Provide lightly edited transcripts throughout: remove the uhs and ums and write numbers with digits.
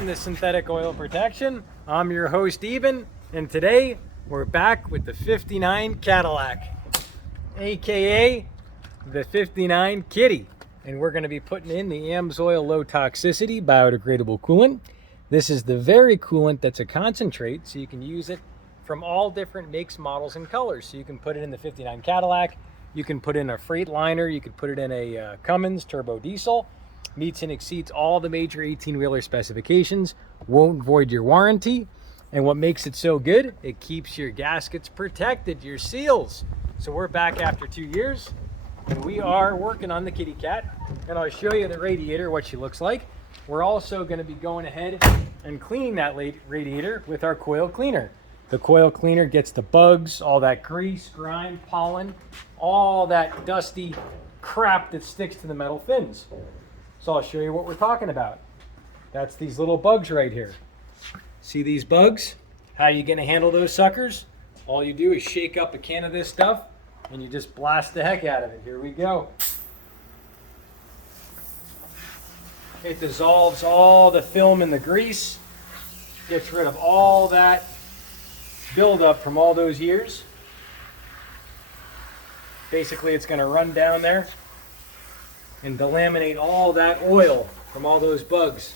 from the Synthetic Oil Protection. I'm your host Eben, and today we're back with the 59 Cadillac, aka the 59 Kitty, and we're going to be putting in the AMSOIL Low Toxicity Biodegradable Coolant. This is the very coolant that's a concentrate, so you can use it from all different makes, models, and colors. So you can put it in the 59 Cadillac, you can put in a Freightliner, you could put it in a Cummins turbo diesel. Meets and exceeds all the major 18-wheeler specifications, won't void your warranty, and what makes it so good, it keeps your gaskets protected, your seals. So we're back after 2 years, and we are working on the kitty cat, and I'll show you the radiator, what she looks like. We're also going to be going ahead and cleaning that radiator with our coil cleaner. The coil cleaner gets the bugs, all that grease, grime, pollen, all that dusty crap that sticks to the metal fins. So I'll show you what we're talking about. That's these little bugs right here. See these bugs? How are you gonna handle those suckers? All you do is shake up a can of this stuff and you just blast the heck out of it. Here we go. It dissolves all the film and the grease, gets rid of all that buildup from all those years. Basically, it's gonna run down there and delaminate all that oil from all those bugs.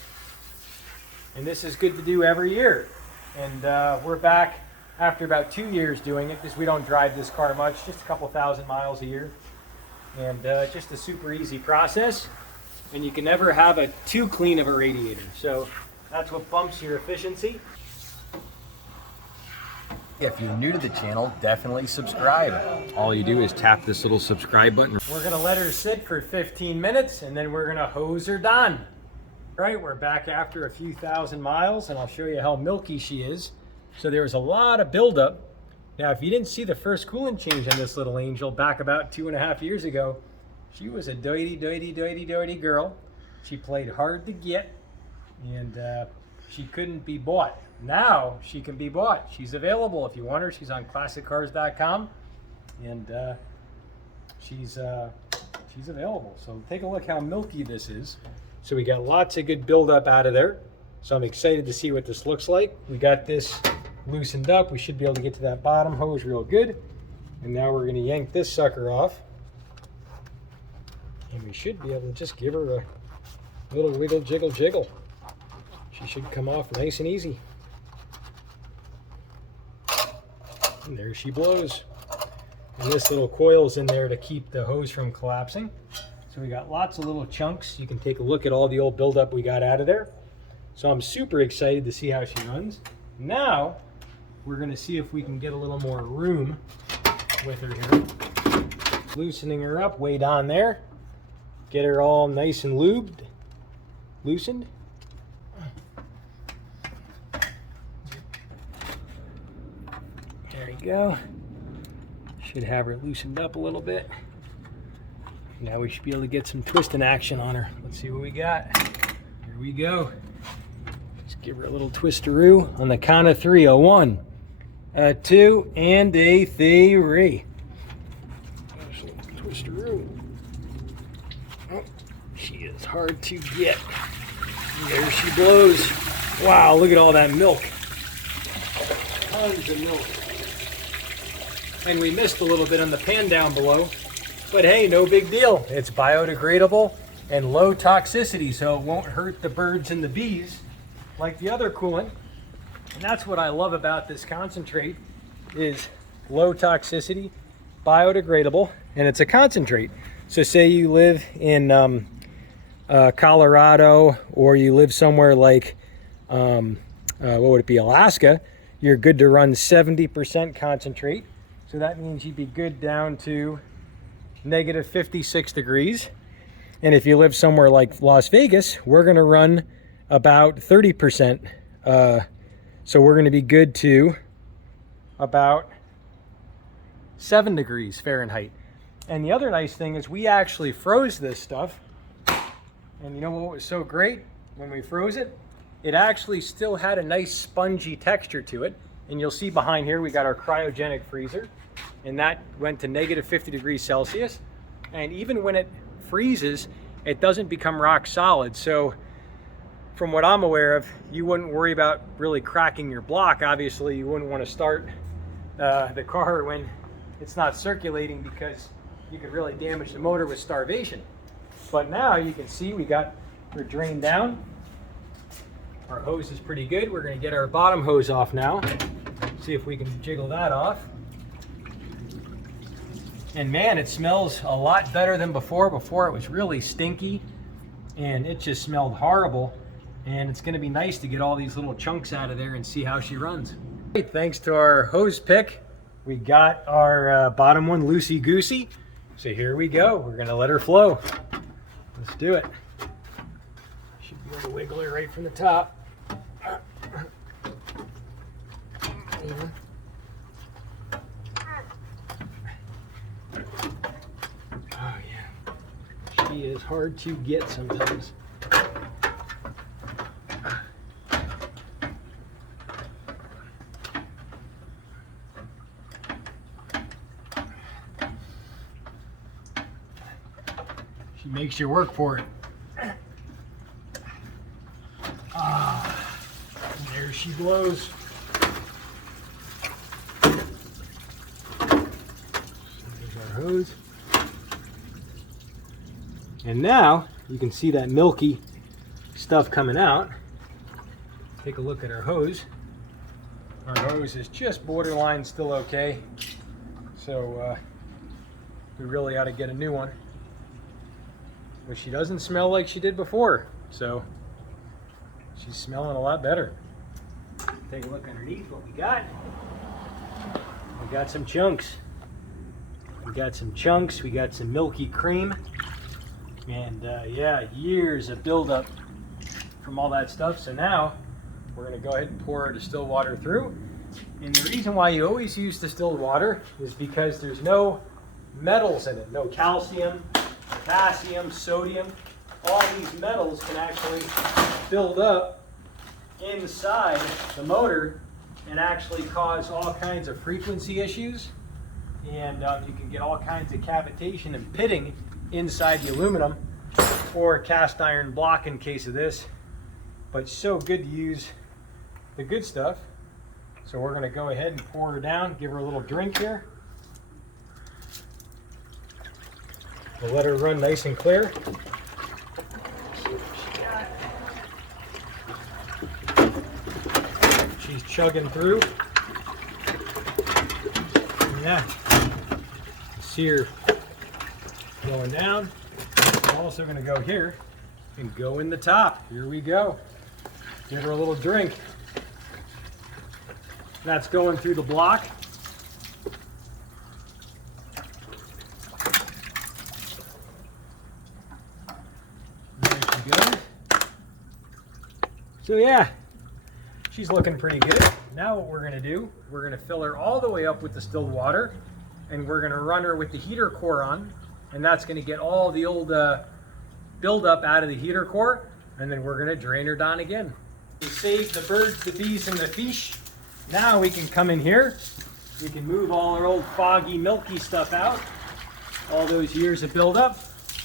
And this is good to do every year. And we're back after about 2 years doing it, because we don't drive this car much, just a couple thousand miles a year. And just a super easy process. And you can never have a too clean of a radiator. So that's what bumps your efficiency. If you're new to the channel, definitely subscribe. All you do is tap this little subscribe button. We're gonna let her sit for 15 minutes and then we're gonna hose her down. Right, we're back after a few thousand miles and I'll show you how milky she is. So there was a lot of buildup. Now, if you didn't see the first coolant change on this little angel back about 2.5 years ago, she was a dirty girl. She played hard to get and she couldn't be bought. Now she can be bought. She's available if you want her. She's on ClassicCars.com, and she's available. So take a look how milky this is. So we got lots of good buildup out of there. So I'm excited to see what this looks like. We got this loosened up. We should be able to get to that bottom hose real good. And now we're going to yank this sucker off, and we should be able to just give her a little wiggle, jiggle. She should come off nice and easy. And there she blows. And this little coil's in there to keep the hose from collapsing. So we got lots of little chunks. You can take a look at all the old buildup we got out of there. So I'm super excited to see how she runs. Now, we're gonna see if we can get a little more room with her here. Loosening her up way down there. Get her all nice and loosened. There you go. Should have her loosened up a little bit. Now we should be able to get some twisting action on her. Let's see what we got. Here we go. Just give her a little twisteroo on the count of 3. A 1, a 2, and a 3. Twisteroo. Oh, she is hard to get. There she blows. Wow, look at all that milk. Tons of milk. And we missed a little bit on the pan down below, but hey, no big deal. It's biodegradable and low toxicity, so it won't hurt the birds and the bees like the other coolant. And that's what I love about this concentrate, is low toxicity, biodegradable, and it's a concentrate. So say you live in Colorado, or you live somewhere like, what would it be, Alaska, you're good to run 70% concentrate. So that means you'd be good down to negative 56 degrees. And if you live somewhere like Las Vegas, we're going to run about 30%. So we're going to be good to about 7 degrees Fahrenheit. And the other nice thing is we actually froze this stuff. And you know what was so great? When we froze it, it actually still had a nice spongy texture to it. And you'll see behind here, we got our cryogenic freezer, and that went to negative 50 degrees Celsius. And even when it freezes, it doesn't become rock solid. So from what I'm aware of, you wouldn't worry about really cracking your block. Obviously, you wouldn't want to start the car when it's not circulating, because you could really damage the motor with starvation. But now you can see we're drained down. Our hose is pretty good. We're going to get our bottom hose off now. See if we can jiggle that off. And man, it smells a lot better than before. Before it was really stinky and it just smelled horrible. And it's going to be nice to get all these little chunks out of there and see how she runs. Thanks to our hose pick, we got our bottom one loosey-goosey. So here we go. We're going to let her flow. Let's do it. Should be able to wiggle her right from the top. Oh yeah. She is hard to get sometimes. She makes you work for it. Ah, and there she blows. There's our hose. And now you can see that milky stuff coming out. Take a look at our hose. Our hose is just borderline still okay. So we really ought to get a new one. But she doesn't smell like she did before, so she's smelling a lot better. Take a look underneath what we got. We got some chunks. We got some milky cream. And yeah, years of buildup from all that stuff. So now we're gonna go ahead and pour our distilled water through. And the reason why you always use distilled water is because there's no metals in it, no calcium, potassium, sodium. All these metals can actually build up inside the motor and actually cause all kinds of frequency issues. And you can get all kinds of cavitation and pitting inside the aluminum or cast iron block in case of this. But so good to use the good stuff. So we're going to go ahead and pour her down, give her a little drink here. We'll let her run nice and clear. See what she got. She's chugging through. Yeah. See her going down. I'm also going to go here and go in the top. Here we go. Give her a little drink. That's going through the block. So yeah, she's looking pretty good. Now what we're gonna do, we're gonna fill her all the way up with distilled water, and we're gonna run her with the heater core on, and that's gonna get all the old buildup out of the heater core, and then we're gonna drain her down again. We saved the birds, the bees, and the fish. Now we can come in here. We can move all our old foggy, milky stuff out, all those years of buildup.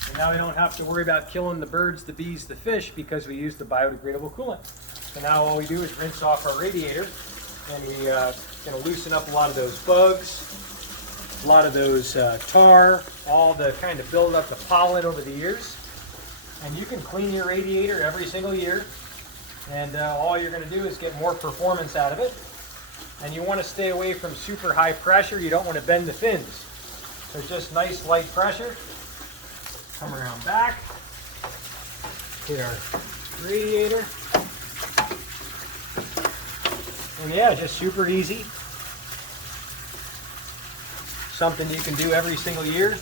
And now we don't have to worry about killing the birds, the bees, the fish, because we use the biodegradable coolant. So now all we do is rinse off our radiator, and we going to loosen up a lot of those bugs, a lot of those tar, all the kind of build up the pollen over the years. And you can clean your radiator every single year, and all you're going to do is get more performance out of it. And you want to stay away from super high pressure. You don't want to bend the fins. So just nice light pressure. Come around back, hit our radiator, and yeah, just super easy. Something you can do every single year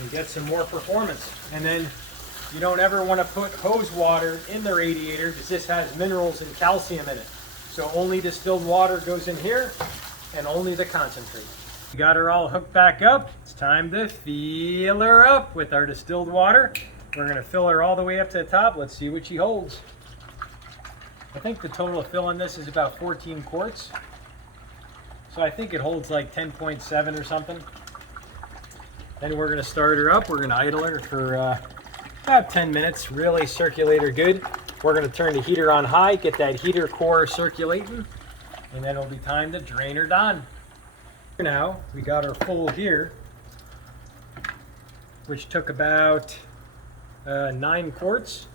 and get some more performance. And then you don't ever want to put hose water in the radiator because this has minerals and calcium in it. So only distilled water goes in here and only the concentrate. We got her all hooked back up. It's time to fill her up with our distilled water. We're going to fill her all the way up to the top. Let's see what she holds. I think the total fill in this is about 14 quarts. So I think it holds like 10.7 or something. Then we're going to start her up. We're going to idle her for about 10 minutes. Really circulate her good. we're going to turn the heater on high, get that heater core circulating, and then it'll be time to drain her down. Now we got her full here, which took about 9 quarts,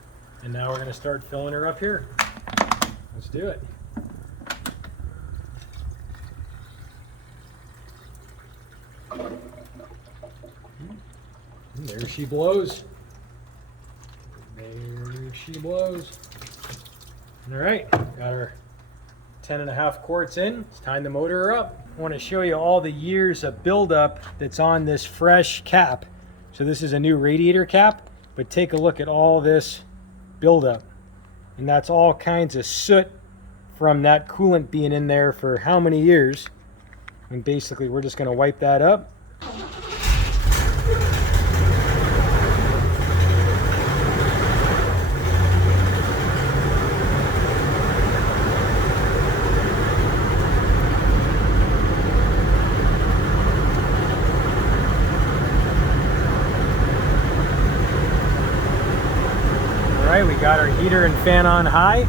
and now we're going to start filling her up here. Let's do it. And there she blows. There she blows. All right, got her 10.5 quarts in. It's time to motor her up. I want to show you all the years of buildup that's on this fresh cap. So this is a new radiator cap, but take a look at all this buildup. And that's all kinds of soot from that coolant being in there for how many years. And basically we're just going to wipe that up. We got our heater and fan on high.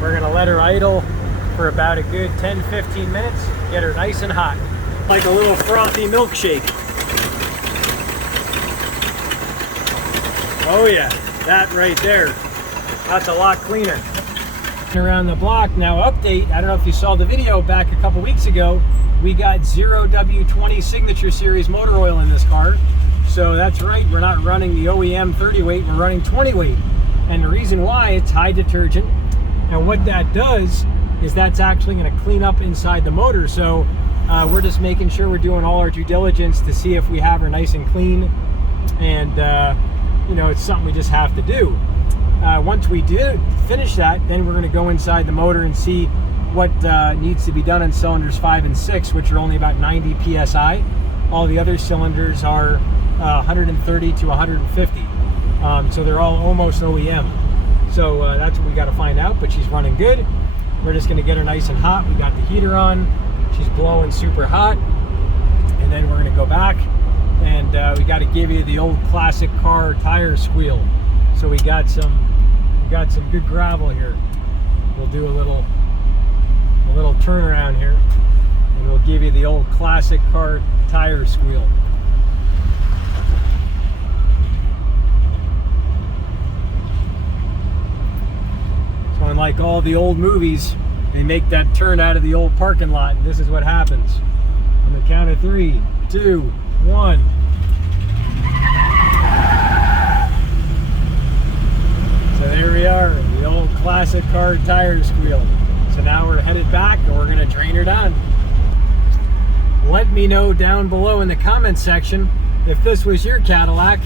We're going to let her idle for about a good 10-15 minutes, get her nice and hot, like a little frothy milkshake. Oh yeah, that right there, that's a lot cleaner. Around the block now. Update, I don't know if you saw the video back a couple weeks ago, we got 0W20 Signature Series motor oil in this car. So that's right, we're not running the OEM 30 weight, we're running 20 weight. And the reason why, it's high detergent. And what that does is that's actually going to clean up inside the motor. So we're just making sure we're doing all our due diligence to see if we have her nice and clean. And you know, it's something we just have to do. Once we do finish that, then we're going to go inside the motor and see what needs to be done on cylinders 5 and 6, which are only about 90 psi. All the other cylinders are 130 to 150. So they're all almost OEM. So that's what we got to find out, but she's running good. We're just going to get her nice and hot. We got the heater on. She's blowing super hot. And then we're going to go back and we got to give you the old classic car tire squeal. So we got some good gravel here. We'll do a little turnaround here and we'll give you the old classic car tire squeal. So unlike all the old movies, they make that turn out of the old parking lot, and this is what happens. On the count of 3, 2, 1. So there we are, the old classic car tire squeal. So now we're headed back and we're gonna drain her down. Let me know down below in the comment section, if this was your Cadillac,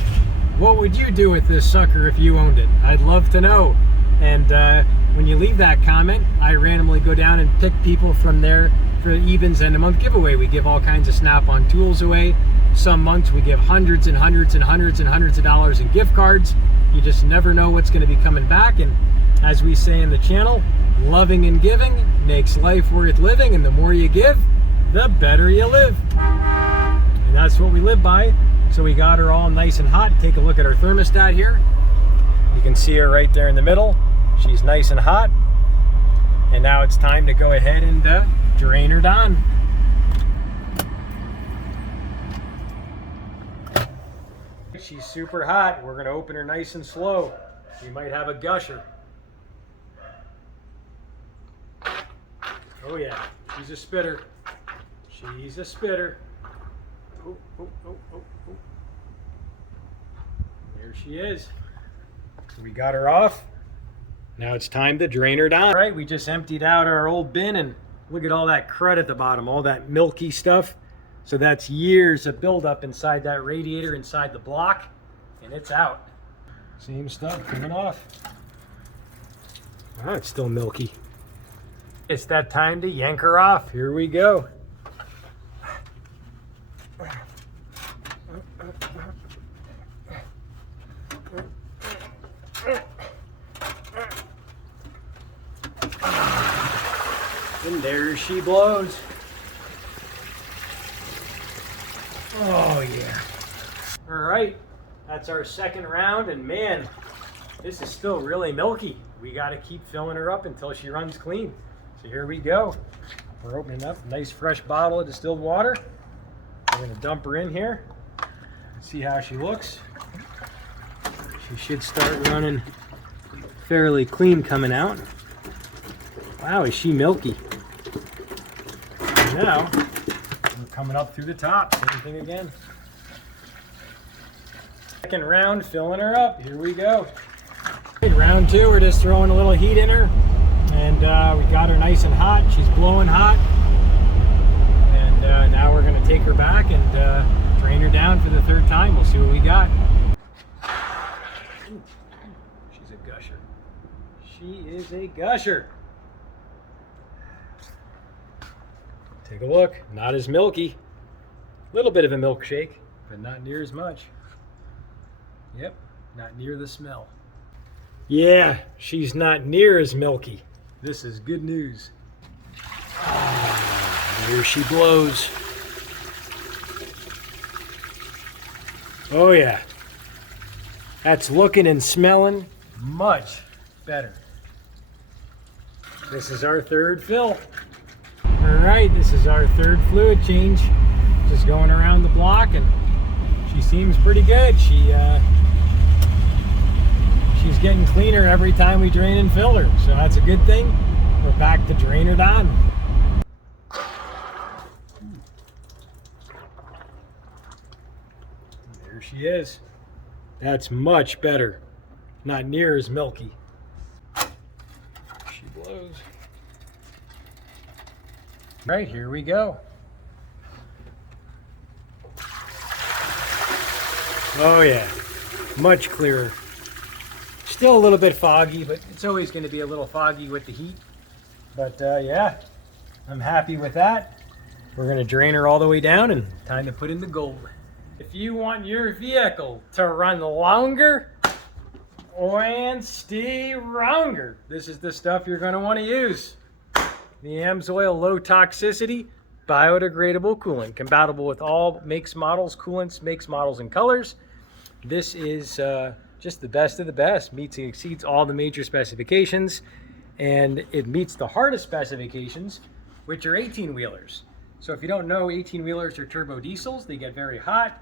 what would you do with this sucker if you owned it? I'd love to know. And when you leave that comment, I randomly go down and pick people from there for Eben's end of month giveaway. We give all kinds of Snap-on tools away. Some months we give hundreds and hundreds and hundreds and hundreds of dollars in gift cards. You just never know what's going to be coming back. And as we say in the channel, loving and giving makes life worth living. And the more you give, the better you live. And that's what we live by. So we got her all nice and hot. Take a look at our thermostat here. You can see her right there in the middle. She's nice and hot. And now it's time to go ahead and drain her down. She's super hot. We're going to open her nice and slow. We might have a gusher. Oh yeah, she's a spitter. She's a spitter. Oh, oh, oh, oh, oh. There she is. We got her off. Now it's time to drain her down. All right, we just emptied out our old bin and look at all that crud at the bottom, all that milky stuff. So that's years of buildup inside that radiator, inside the block, and it's out. Same stuff coming off. Oh, it's still milky. It's that time to yank her off. Here we go. And there she blows. Oh yeah. All right, that's our second round, and man, This is still really milky. We got to keep filling her up until she runs clean. So here we go. We're opening up a nice fresh bottle of distilled water. We're going to dump her in here. See how she looks. She should start running fairly clean coming out. Wow, is she milky. And now, we're coming up through the top. Same thing again. Second round, filling her up. Here we go. Round two, we're just throwing a little heat in her. And we got her nice and hot. She's blowing hot. And now we're going to take her back and drain her down for the third time. We'll see what we got. Ooh, she's a gusher. She is a gusher. Take a look. Not as milky. A little bit of a milkshake, but not near as much. Yep, not near the smell. Yeah, she's not near as milky. This is good news. There she blows. Oh yeah. That's looking and smelling much better. This is our third fill. All right, this is our third fluid change. Just going around the block, and she seems pretty good. She's getting cleaner every time we drain and fill her, so that's a good thing. We're back to drain her down. There she is. That's much better. Not near as milky. She blows. Right, here we go. Oh yeah, much clearer. Still a little bit foggy, but it's always going to be a little foggy with the heat. But yeah, I'm happy with that. We're going to drain her all the way down and time to put in the gold. If you want your vehicle to run longer and stay longer, this is the stuff you're going to want to use. The AMSOIL low toxicity, biodegradable coolant, compatible with all makes, models, coolants, makes, models, and colors. This is just the best of the best. Meets and exceeds all the major specifications, and it meets the hardest specifications, which are 18-wheelers. So if you don't know, 18-wheelers are turbo diesels. They get very hot.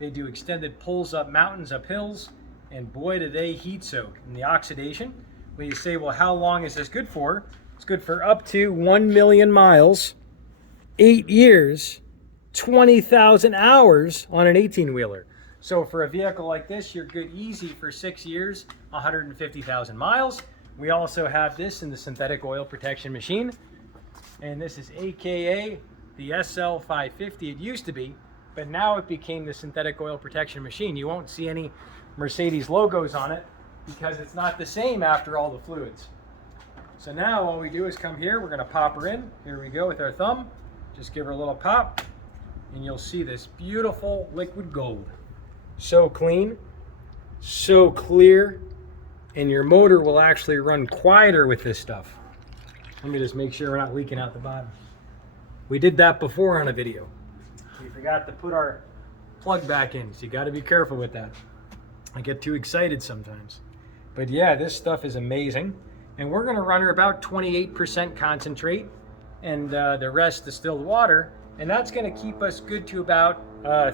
They do extended pulls up mountains, up hills, and boy, do they heat soak. And the oxidation, when you say, well, how long is this good for? It's good for up to 1 million miles, 8 years, 20,000 hours on an 18-wheeler. So for a vehicle like this, you're good easy for 6 years, 150,000 miles. We also have this in the synthetic oil protection machine. And this is AKA the SL550 it used to be, but now it became the synthetic oil protection machine. You won't see any Mercedes logos on it because it's not the same after all the fluids. So now all we do is come here, we're gonna pop her in. Here we go with our thumb. Just give her a little pop and you'll see this beautiful liquid gold. So clean, so clear, and your motor will actually run quieter with this stuff. Let me just make sure we're not leaking out the bottom. We did that before on a video. We forgot to put our plug back in, so you gotta be careful with that. I get too excited sometimes. But yeah, this stuff is amazing. And we're gonna run her about 28% concentrate and the rest distilled water. And that's gonna keep us good to about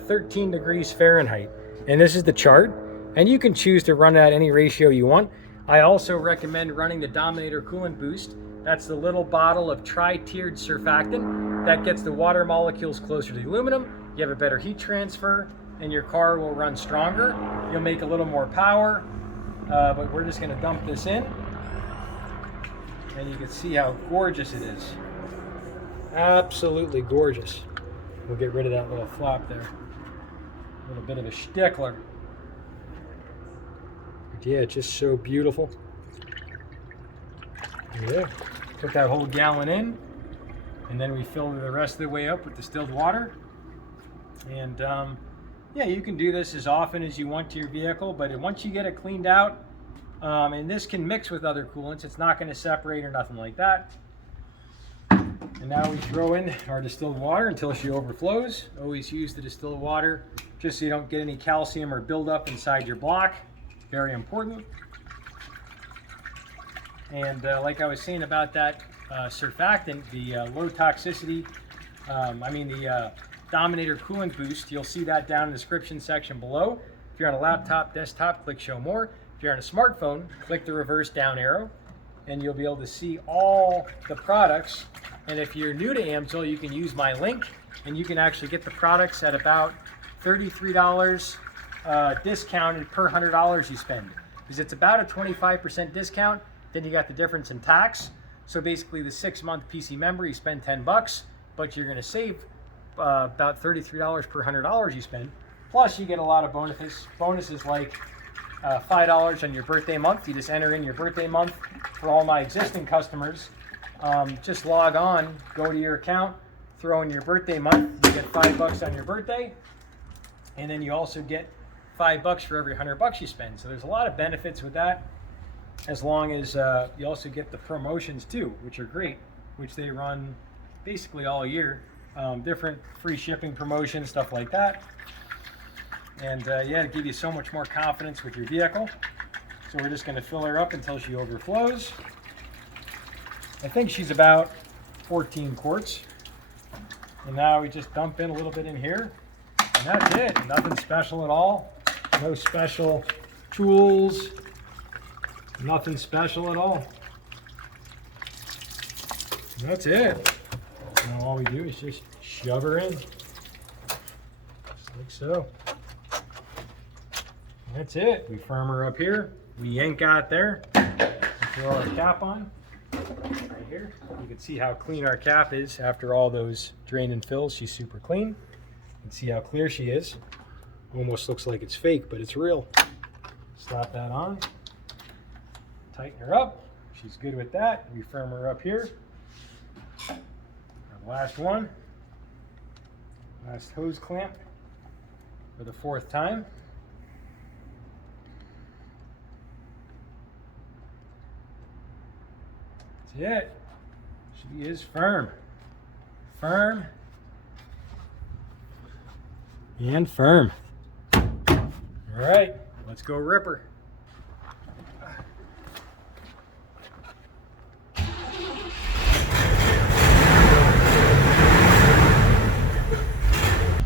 13 degrees Fahrenheit. And this is the chart. And you can choose to run it at any ratio you want. I also recommend running the Dominator Coolant Boost. That's the little bottle of tri-tiered surfactant that gets the water molecules closer to the aluminum. You have a better heat transfer and your car will run stronger. You'll make a little more power, but we're just gonna dump this in. And you can see how gorgeous it is. Absolutely gorgeous. We'll get rid of that little flop there. A little bit of a stickler. But yeah, it's just so beautiful. Yeah, put that whole gallon in, and then we fill the rest of the way up with distilled water. And yeah, you can do this as often as you want to your vehicle, but once you get it cleaned out, and this can mix with other coolants, it's not going to separate or nothing like that. And now we throw in our distilled water until she overflows. Always use the distilled water just so you don't get any calcium or buildup inside your block. Very important. And like I was saying about that surfactant, the low toxicity, the Dominator coolant boost, you'll see that down in the description section below. If you're on a laptop, desktop, click show more. If you're on a smartphone, click the reverse down arrow and you'll be able to see all the products. And if you're new to AMSOIL, you can use my link and you can actually get the products at about $33 discounted per $100 you spend. Because it's about a 25% discount, then you got the difference in tax. So basically the 6-month PC member, you spend 10 bucks, but you're gonna save about $33 per $100 you spend. Plus you get a lot of bonuses like $5 on your birthday month. You just enter in your birthday month. For all my existing customers, just log on, go to your account, throw in your birthday month, you get $5 on your birthday, and then you also get $5 for every 100 bucks you spend. So there's a lot of benefits with that, as long as you also get the promotions too, which are great, which they run basically all year. Different free shipping promotions, stuff like that. And yeah, to give you so much more confidence with your vehicle. So we're just going to fill her up until she overflows. I think she's about 14 quarts. And now we just dump in a little bit in here. And that's it. Nothing special at all. No special tools. Nothing special at all. And that's it. Now all we do is just shove her in. Just like so. And that's it. We firm her up here. We yank out there. Throw our cap on. Right here. You can see how clean our cap is after all those drain and fills. She's super clean. You can see how clear she is. Almost looks like it's fake, but it's real. Slap that on. Tighten her up. She's good with that. We firm her up here. Our last one. Last hose clamp for the 4th time. That's it. She is firm. Firm. And firm. All right, let's go rip her.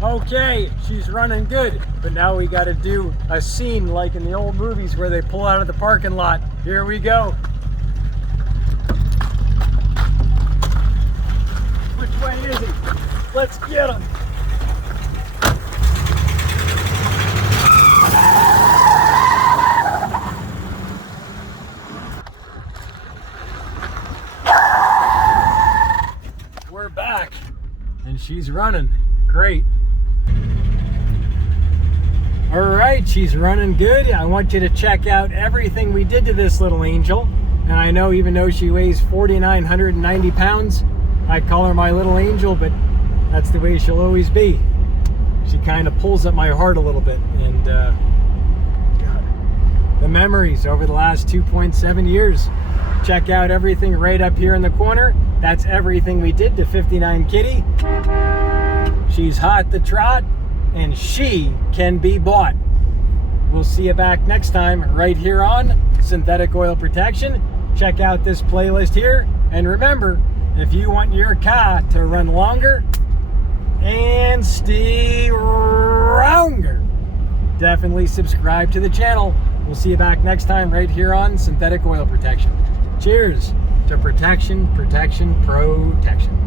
Okay, she's running good, but now we got to do a scene like in the old movies where they pull out of the parking lot. Here we go. Which way is he? Let's get him. We're back, and she's running great. All right, she's running good. I want you to check out everything we did to this little angel. And I know even though she weighs 4,990 pounds, I call her my little angel, but that's the way she'll always be. She kind of pulls at my heart a little bit. And God, the memories over the last 2.7 years. Check out everything right up here in the corner. That's everything we did to 59 Kitty. She's hot to trot, and she can be bought. We'll see you back next time right here on Synthetic Oil Protection. Check out this playlist here, and remember, if you want your car to run longer and stay stronger, definitely subscribe to the channel. We'll see you back next time right here on Synthetic Oil Protection. Cheers to protection, protection, protection.